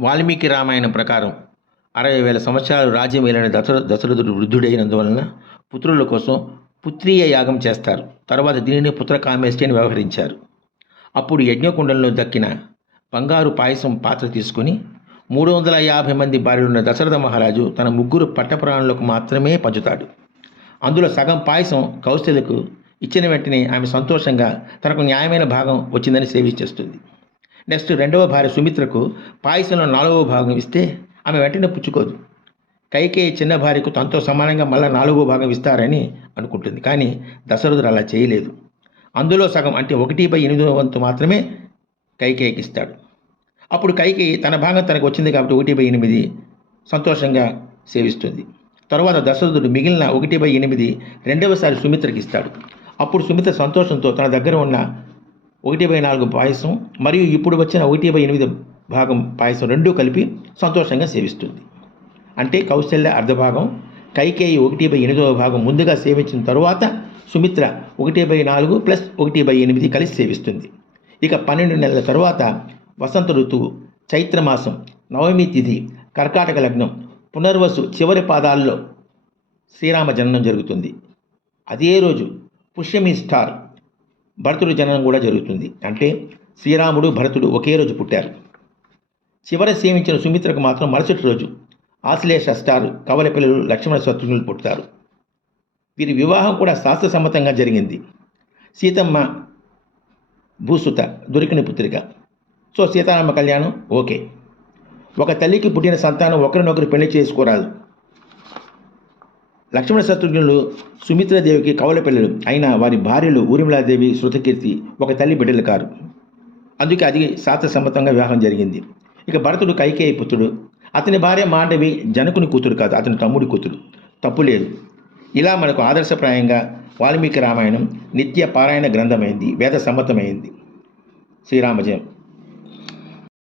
వాల్మీకి రామాయణం ప్రకారం అరవై వేల సంవత్సరాలు రాజ్యం ఏలిన దశ దశరథుడు వృద్ధుడైనందువలన పుత్రుల కోసం పుత్రీయ యాగం చేస్తారు. తర్వాత దీనిని పుత్రకామేష్టి అని వ్యవహరించారు. అప్పుడు యజ్ఞకుండంలో దక్కిన బంగారు పాయసం పాత్ర తీసుకుని మూడు వందల యాభై మంది భార్యలున్న దశరథ మహారాజు తన ముగ్గురు పట్టపురాణులకు మాత్రమే పంచుతాడు. అందులో సగం పాయసం కౌశలకు ఇచ్చిన వెంటనే ఆమె సంతోషంగా తనకు న్యాయమైన భాగం వచ్చిందని సేవించేస్తుంది. నెక్స్ట్ రెండవ భార్య సుమిత్రకు పాయసంలో నాలుగవ భాగం ఇస్తే ఆమె వెంటనే పుచ్చుకోదు. కైకేయి చిన్న భార్యకు తనతో సమానంగా మళ్ళీ నాలుగో భాగం ఇస్తారని అనుకుంటుంది. కానీ దశరథుడు అలా చేయలేదు. అందులో సగం అంటే ఒకటి బై ఎనిమిదవ వంతు మాత్రమే కైకేయికి ఇస్తాడు. అప్పుడు కైకేయి తన భాగం తనకు వచ్చింది కాబట్టి ఒకటి బై ఎనిమిది సంతోషంగా సేవిస్తుంది. తరువాత దశరథుడు మిగిలిన ఒకటి బై ఎనిమిది రెండవసారి సుమిత్రకి ఇస్తాడు. అప్పుడు సుమిత్ర సంతోషంతో తన దగ్గర ఉన్న ఒకటి బై నాలుగు పాయసం మరియు ఇప్పుడు వచ్చిన ఒకటి బై ఎనిమిది భాగం పాయసం రెండూ కలిపి సంతోషంగా సేవిస్తుంది. అంటే కౌశల్య అర్ధభాగం కైకేయి ఒకటి బై ఎనిమిదవ భాగం ముందుగా సేవించిన తరువాత సుమిత్ర ఒకటి బై నాలుగు ప్లస్ ఒకటి బై ఎనిమిది కలిసి సేవిస్తుంది. ఇక పన్నెండు నెలల తరువాత వసంత ఋతువు చైత్రమాసం నవమి తిథి కర్కాటక లగ్నం పునర్వసు చివరి పాదాల్లో శ్రీరామ జననం జరుగుతుంది. అదే రోజు పుష్యమి స్టార్ భరతుడి జననం కూడా జరుగుతుంది. అంటే శ్రీరాముడు భరతుడు ఒకే రోజు పుట్టారు. చివర సేవించిన సుమిత్రకు మాత్రం మరుసటి రోజు ఆశ్లేష స్టార్ కవల పిల్లలు లక్ష్మణ శత్రుఘ్నులు పుట్టారు వీరి వివాహం కూడా శాస్త్రసమ్మతంగా జరిగింది. సీతమ్మ భూసుత దొరికిన పుత్రిక. సో సీతారామ కళ్యాణం ఓకే. ఒక తల్లికి పుట్టిన సంతానం ఒకరినొకరు పెళ్ళి చేసుకోరాదు. లక్ష్మణ శత్రుఘ్నులు సుమిత్రాదేవికి కవల పిల్లలు. అయిన వారి భార్యలు ఊర్మిళాదేవి శృతకీర్తి ఒక తల్లి బిడ్డలు కారు. అందుకే అది శాస్త్రసమ్మతంగా వివాహం జరిగింది. ఇక భరతుడు కైకేయి పుత్రుడు. అతని భార్య మాండవి జనకుని కూతురు కాదు అతని తమ్ముడి కూతురు. తప్పు లేదు. ఇలా మనకు ఆదర్శప్రాయంగా వాల్మీకి రామాయణం నిత్య పారాయణ గ్రంథమైంది వేద సమ్మతమైంది. శ్రీరామజయం.